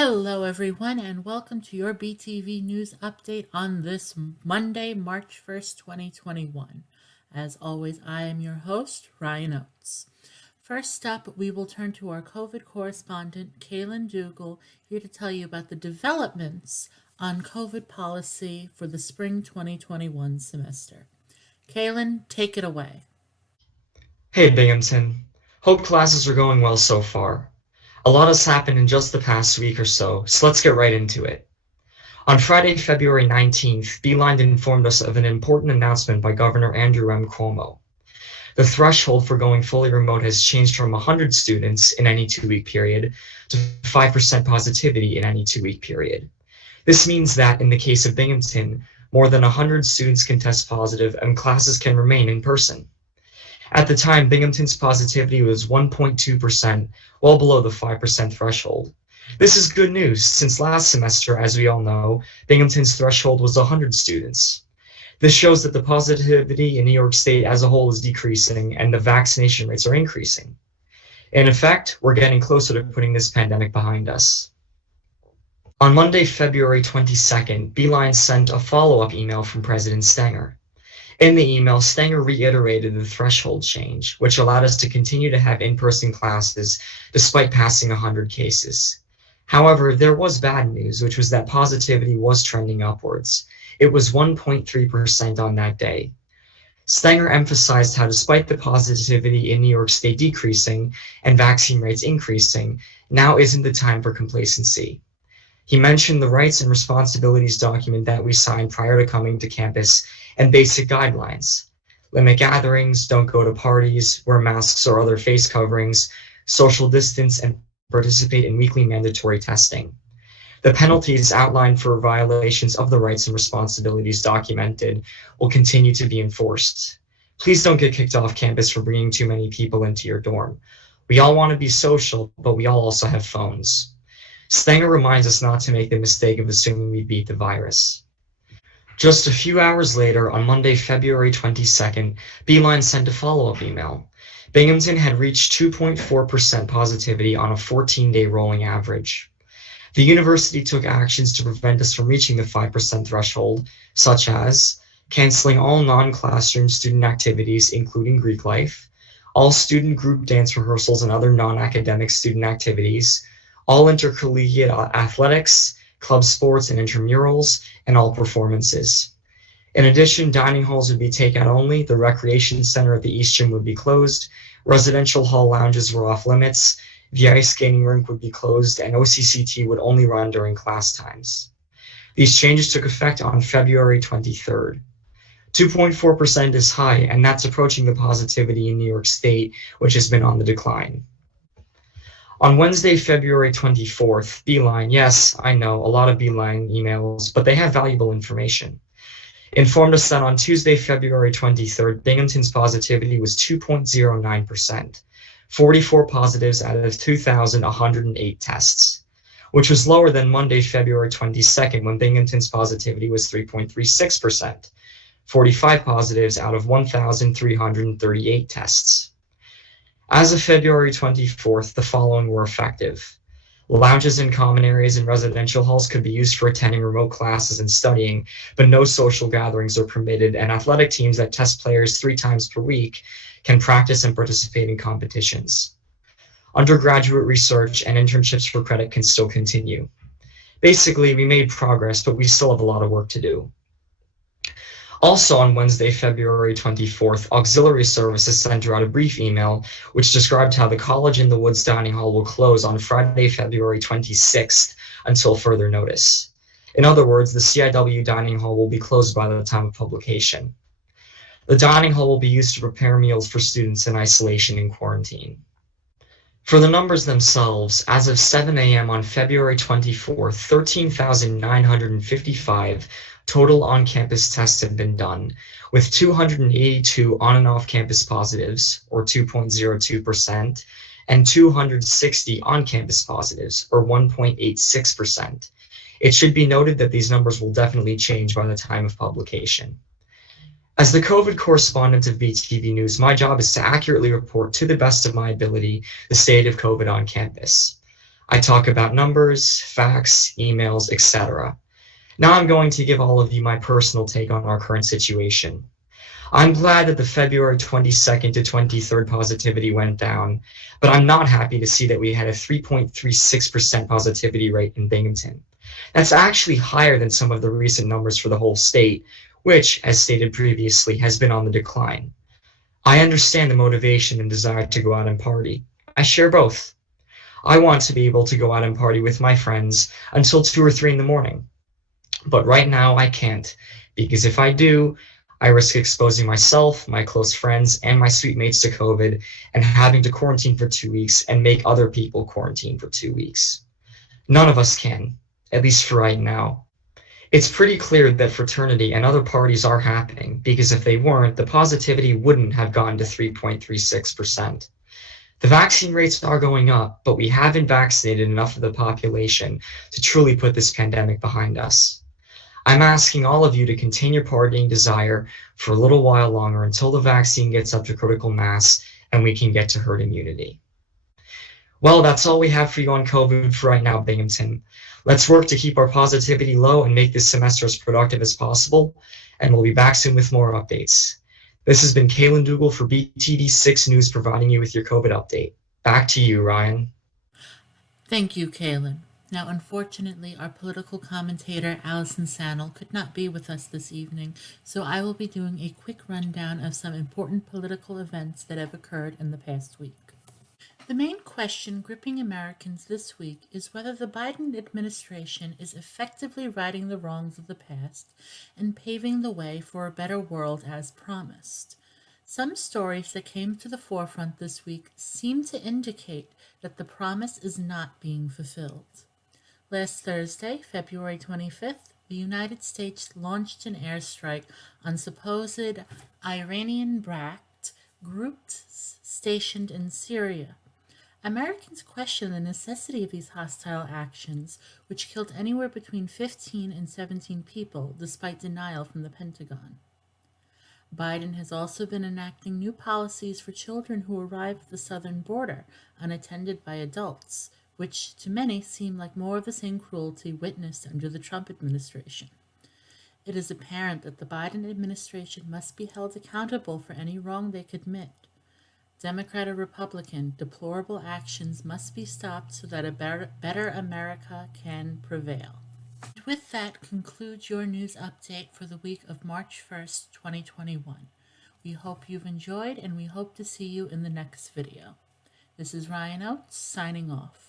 Hello, everyone, and welcome to your BTV News update on this Monday, March 1st, 2021. As always, I am your host, Ryan Oates. First up, we will turn to our COVID correspondent, Cailan Dougall, here to tell you about the developments on COVID policy for the spring 2021 semester. Cailan, take it away. Hey Binghamton. Hope classes are going well so far. A lot has happened in just the past week or so let's get right into it. On Friday, February 19th, Beeline informed us of an important announcement by Governor Andrew M. Cuomo. The threshold for going fully remote has changed from 100 students in any 2-week period to 5% positivity in any 2-week period. This means that, in the case of Binghamton, more than 100 students can test positive and classes can remain in person. At the time, Binghamton's positivity was 1.2%, well below the 5% threshold. This is good news, since last semester, as we all know, Binghamton's threshold was 100 students. This shows that the positivity in New York State as a whole is decreasing and the vaccination rates are increasing. In effect, we're getting closer to putting this pandemic behind us. On Monday, February 22nd, Beeline sent a follow-up email from President Stenger. In the email, Stenger reiterated the threshold change, which allowed us to continue to have in-person classes despite passing 100 cases. However, there was bad news, which was that positivity was trending upwards. It was 1.3% on that day. Stenger emphasized how despite the positivity in New York State decreasing and vaccine rates increasing, now isn't the time for complacency. He mentioned the rights and responsibilities document that we signed prior to coming to campus and basic guidelines. Limit gatherings, don't go to parties, wear masks or other face coverings, social distance, and participate in weekly mandatory testing. The penalties outlined for violations of the rights and responsibilities documented will continue to be enforced. Please don't get kicked off campus for bringing too many people into your dorm. We all want to be social, but we all also have phones. Stenger reminds us not to make the mistake of assuming we beat the virus. Just a few hours later, on Monday, February 22nd, Beeline sent a follow-up email. Binghamton had reached 2.4% positivity on a 14-day rolling average. The university took actions to prevent us from reaching the 5% threshold, such as canceling all non-classroom student activities, including Greek life, all student group dance rehearsals and other non-academic student activities, all intercollegiate athletics, club sports and intramurals, and all performances. In addition, dining halls would be takeout only, the recreation center at the East Gym would be closed, residential hall lounges were off limits, the ice skating rink would be closed, and OCCT would only run during class times. These changes took effect on February 23rd. 2.4% is high, and that's approaching the positivity in New York State, which has been on the decline. On Wednesday, February 24th, Beeline, yes, I know, a lot of Beeline emails, but they have valuable information, informed us that on Tuesday, February 23rd, Binghamton's positivity was 2.09%, 44 positives out of 2,108 tests, which was lower than Monday, February 22nd, when Binghamton's positivity was 3.36%, 45 positives out of 1,338 tests. As of February 24th, the following were effective. Lounges in common areas and residential halls could be used for attending remote classes and studying, but no social gatherings are permitted, and athletic teams that test players 3 times per week can practice and participate in competitions. Undergraduate research and internships for credit can still continue. Basically, we made progress, but we still have a lot of work to do. Also on Wednesday, February 24th, Auxiliary Services sent out a brief email which described how the College in the Woods Dining Hall will close on Friday, February 26th until further notice. In other words, the CIW Dining Hall will be closed by the time of publication. The dining hall will be used to prepare meals for students in isolation and quarantine. For the numbers themselves, as of 7 a.m. on February 24th, 13,955 total on-campus tests have been done, with 282 on and off-campus positives, or 2.02%, and 260 on-campus positives, or 1.86%. It should be noted that these numbers will definitely change by the time of publication. As the COVID correspondent of BTV News, my job is to accurately report to the best of my ability the state of COVID on campus. I talk about numbers, facts, emails, etc. Now I'm going to give all of you my personal take on our current situation. I'm glad that the February 22nd to 23rd positivity went down, but I'm not happy to see that we had a 3.36% positivity rate in Binghamton. That's actually higher than some of the recent numbers for the whole state, which, as stated previously, has been on the decline. I understand the motivation and desire to go out and party. I share both. I want to be able to go out and party with my friends until 2 or 3 in the morning. But right now I can't, because if I do, I risk exposing myself, my close friends, and my suite mates to COVID and having to quarantine for 2 weeks and make other people quarantine for 2 weeks. None of us can, at least for right now. It's pretty clear that fraternity and other parties are happening, because if they weren't, the positivity wouldn't have gone to 3.36%. The vaccine rates are going up, but we haven't vaccinated enough of the population to truly put this pandemic behind us. I'm asking all of you to continue partying desire for a little while longer until the vaccine gets up to critical mass and we can get to herd immunity. Well, that's all we have for you on COVID for right now, Binghamton. Let's work to keep our positivity low and make this semester as productive as possible, and we'll be back soon with more updates. This has been Cailan Dougall for BTV6 News, providing you with your COVID update. Back to you, Ryan. Thank you, Cailan. Now, unfortunately, our political commentator, Allison Sannel, could not be with us this evening, so I will be doing a quick rundown of some important political events that have occurred in the past week. The main question gripping Americans this week is whether the Biden administration is effectively righting the wrongs of the past and paving the way for a better world as promised. Some stories that came to the forefront this week seem to indicate that the promise is not being fulfilled. Last Thursday, February 25th, the United States launched an airstrike on supposed Iranian-backed groups stationed in Syria. Americans question the necessity of these hostile actions, which killed anywhere between 15 and 17 people, despite denial from the Pentagon. Biden has also been enacting new policies for children who arrive at the southern border, unattended by adults, which to many seem like more of the same cruelty witnessed under the Trump administration. It is apparent that the Biden administration must be held accountable for any wrong they commit. Democrat or Republican, deplorable actions must be stopped so that a better America can prevail. And with that concludes your news update for the week of March 1st, 2021. We hope you've enjoyed and we hope to see you in the next video. This is Ryan Oates signing off.